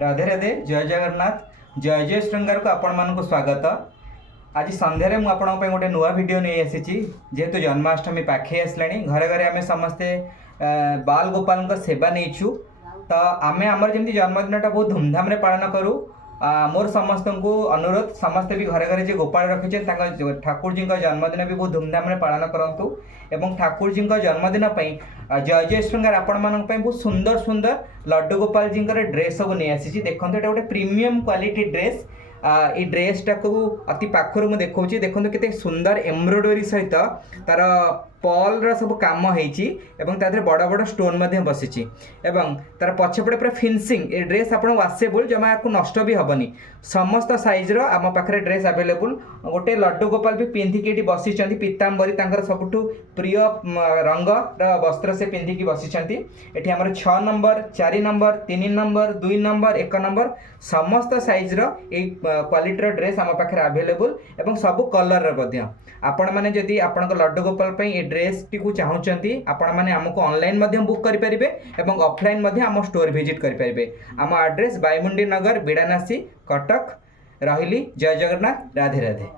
राधे राधे जय जगन्नाथ जय जय श्रृंगार को आपण मानक स्वागत। आज संध्यारे मुझे गोटे नुआ वीडियो नहीं आसी जेहेतु जन्माष्टमी पाखे आसला घरे घरे आम समस्ते बाल गोपाल सेवा नहीं तो आम आमर जमी जन्मदिनटा बहुत धूमधाम पालन करूँ। मोर समस्त को अनुरोध समस्ते भी घरे घरे जो गोपाल रखी ठाकुर जी का जन्मदिन भी बहुत धूमधाम पालन करूँ एवं ठाकुर जी का जन्मदिन जय जय श्रृंगार आपण मानक बहुत सुंदर सुंदर लड्डू गोपाल जी ड्रेस सब नहीं आसी देखो ये गोटे प्रीमियम क्वालिटी ड्रेस ये ड्रेसटा को अति पाखर मुझे देखा देखो केते सुंदर एम्ब्रॉयडरी सहित तार पॉल सब काम होती बड़ बड़ स्टोन बसी तार पछपटे पूरा फिनिशिंग ये ड्रेस आप वासेबल जमा को नष्ट भी हेनी समस्त साइज्र आम पाखे ड्रेस अवेलेबल गोटे लड्डू गोपाल भी पिंधिकी बसी पीताम्बरी सबुठ प्रिय रंग वस्त्र से पिंधिकी बसी ये आम 6 number 4 number 3 number 2 number 1 number समस्त साइज्र क्वालिटीर ड्रेस आम पाखे अवेलेबल एवं सबू कलर आपण मैंने जदि आपण लड्डू गोपाल ये ड्रेस टी को चाहूँगी आपण मैंने आमको ऑनलाइन बुक करेंगे और ऑफलाइन आम स्टोर विजिट करेंगे। आम एड्रेस बाईमुंडी नगर बिड़ानासी कटक रही। जय जगन्नाथ राधे राधे।